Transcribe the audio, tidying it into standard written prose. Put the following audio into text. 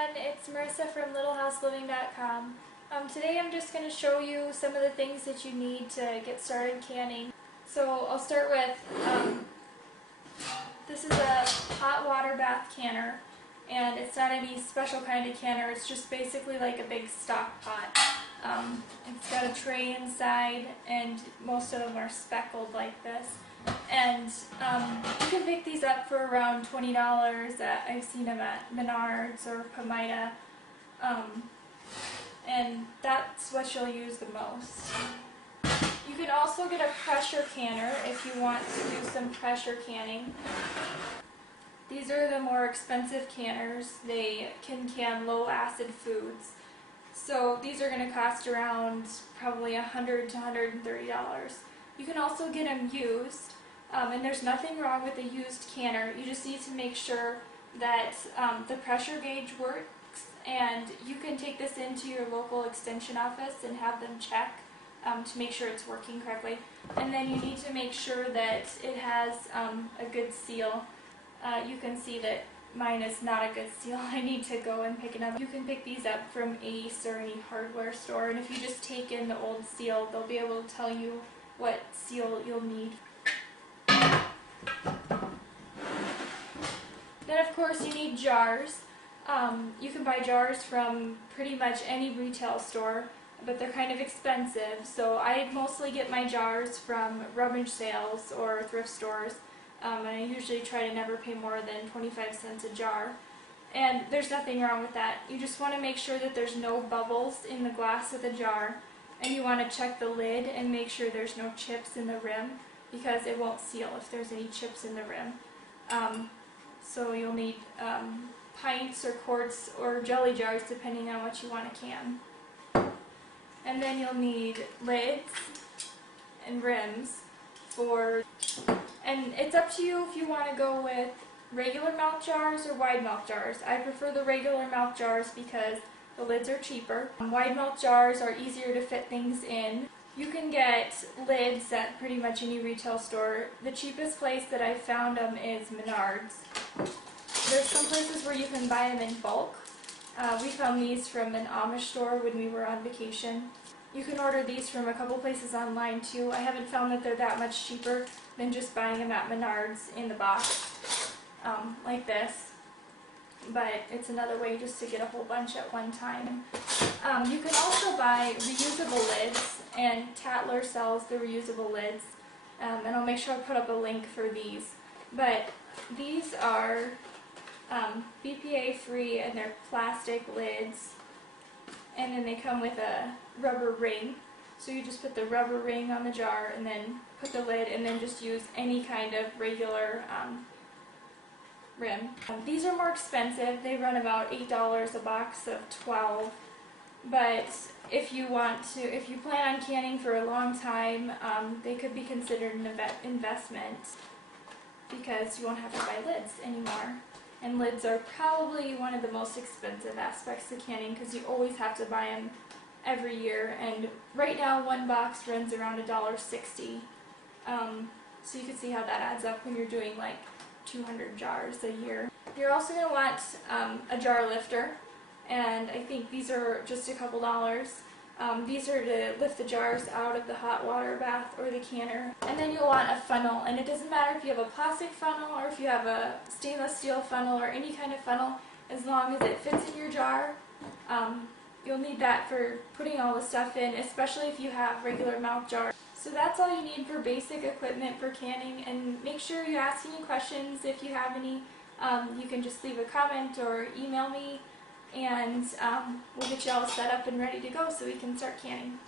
everyone, it's Marissa from LittleHouseLiving.com. Today I'm just going to show you some of the things that you need to get started canning. So I'll start with, this is a hot water bath canner, and it's not any special kind of canner, it's just basically like a big stock pot. It's got a tray inside, and most of them are speckled like this. And you can pick these up for around $20. I've seen them at Menards or Pomida, and that's what you'll use the most. You can also get a pressure canner if you want to do some pressure canning. These are the more expensive canners. They can can low acid foods. So these are going to cost around probably $100 to $130. You can also get them used, and there's nothing wrong with a used canner. You just need to make sure that the pressure gauge works, and you can take this into your local extension office and have them check to make sure it's working correctly. And then you need to make sure that it has a good seal. You can see that mine is not a good seal. I need to go and pick another. You can pick these up from Ace or any hardware store, and if you just take in the old seal, they'll be able to tell you what seal you'll need. Then of course you need jars. You can buy jars from pretty much any retail store, but they're kind of expensive, so I mostly get my jars from rummage sales or thrift stores. And I usually try to never pay more than 25 cents a jar. And there's nothing wrong with that. You just want to make sure that there's no bubbles in the glass of the jar, and you want to check the lid and make sure there's no chips in the rim, because it won't seal if there's any chips in the rim. So you'll need pints or quarts or jelly jars depending on what you want to can. And then you'll need lids and rims for... And it's up to you if you want to go with regular mouth jars or wide mouth jars. I prefer the regular mouth jars because the lids are cheaper. Wide mouth jars are easier to fit things in. You can get lids at pretty much any retail store. The cheapest place that I've found them is Menards. There's some places where you can buy them in bulk. We found these from an Amish store when we were on vacation. You can order these from a couple places online too. I haven't found that they're that much cheaper than just buying them at Menards in the box, like this. But it's another way just to get a whole bunch at one time. You can also buy reusable lids, and Tatler sells the reusable lids, and I'll make sure I put up a link for these. But these are BPA free, and they're plastic lids, and then they come with a rubber ring. So you just put the rubber ring on the jar and then put the lid, and then just use any kind of regular rim. These are more expensive. They run about $8 a box of 12. But if you plan on canning for a long time, they could be considered an investment, because you won't have to buy lids anymore. And lids are probably one of the most expensive aspects of canning, because you always have to buy them every year, and right now one box runs around $1.60. So you can see how that adds up when you're doing like 200 jars a year. You're also going to want a jar lifter, and I think these are just a couple dollars. These are to lift the jars out of the hot water bath or the canner. And then you'll want a funnel, and it doesn't matter if you have a plastic funnel or if you have a stainless steel funnel or any kind of funnel, as long as it fits in your jar. You'll need that for putting all the stuff in, especially if you have regular mouth jars. So that's all you need for basic equipment for canning, and make sure you ask any questions if you have any. You can just leave a comment or email me, and we'll get you all set up and ready to go so we can start canning.